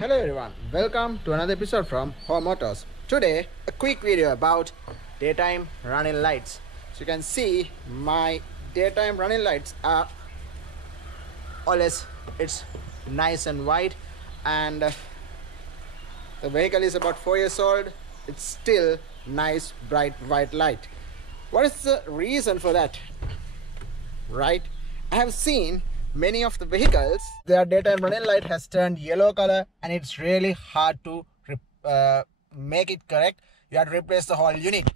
Hello everyone, welcome to another episode from Home Motors. Today a quick video about daytime running lights. So you can see my daytime running lights are always it's nice and white, and the vehicle is about 4 years old. It's still nice bright white light. What is the reason for that? Right, I have seen many of the vehicles, their daytime running light has turned yellow color, and it's really hard to make it correct. You have to replace the whole unit.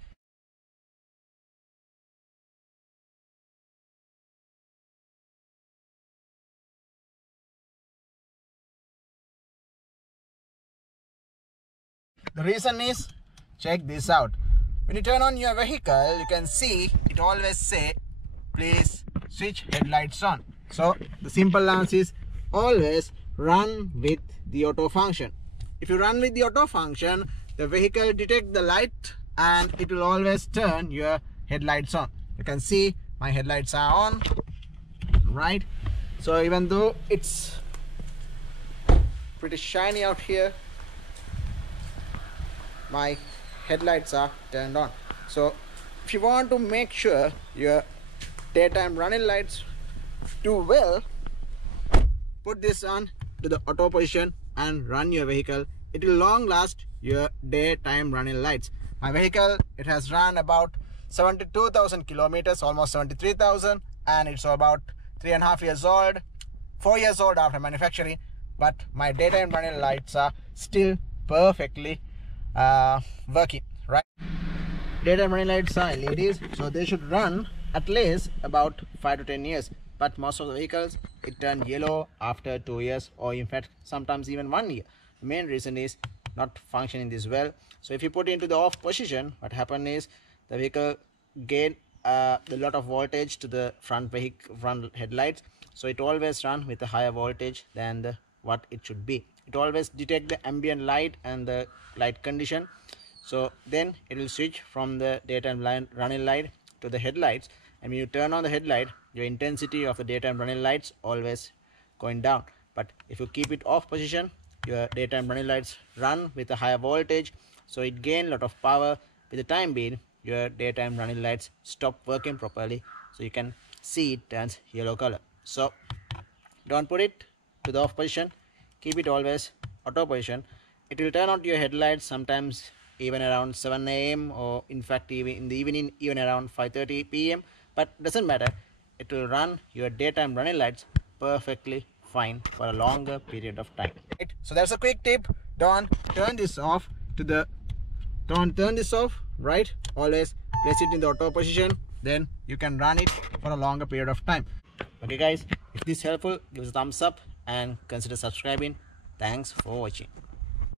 The reason is, check this out. When you turn on your vehicle, you can see it always say please switch headlights on. So the simple answer is always run with the auto function. If you run with the auto function, the vehicle detects the light and it will always turn your headlights on. You can see my headlights are on, right? So even though it's pretty shiny out here, my headlights are turned on. So if you want to make sure your daytime running lights do well, put this on to the auto position and run your vehicle. It will long last your daytime running lights. My vehicle, it has run about 72,000 kilometers, almost 73,000, and it's about 3.5 years old, 4 years old after manufacturing, but my daytime running lights are still perfectly working, right? Daytime running lights are LEDs, so they should run at least about 5 to 10 years. But most of the vehicles, it turned yellow after 2 years, or in fact sometimes even 1 year. The main reason is not functioning this well. So if you put it into the off position, what happens is the vehicle gain a lot of voltage to the front headlights. So it always run with a higher voltage than what it should be. It always detect the ambient light and the light condition. So then it will switch from the daytime running light to the headlights. And when you turn on the headlight, your intensity of the daytime running lights always going down. But if you keep it off position, your daytime running lights run with a higher voltage, so it gain a lot of power. With the time being, your daytime running lights stop working properly, so you can see it turns yellow color. So don't put it to the off position, keep it always auto position. It will turn on to your headlights sometimes even around 7 AM, or in fact even in the evening, even around 5:30 PM. But doesn't matter, it will run your daytime running lights perfectly fine for a longer period of time. Right? So that's a quick tip. Don't turn this off right? Always place it in the auto position, then you can run it for a longer period of time. Okay guys, if this is helpful, give us a thumbs up and consider subscribing. Thanks for watching.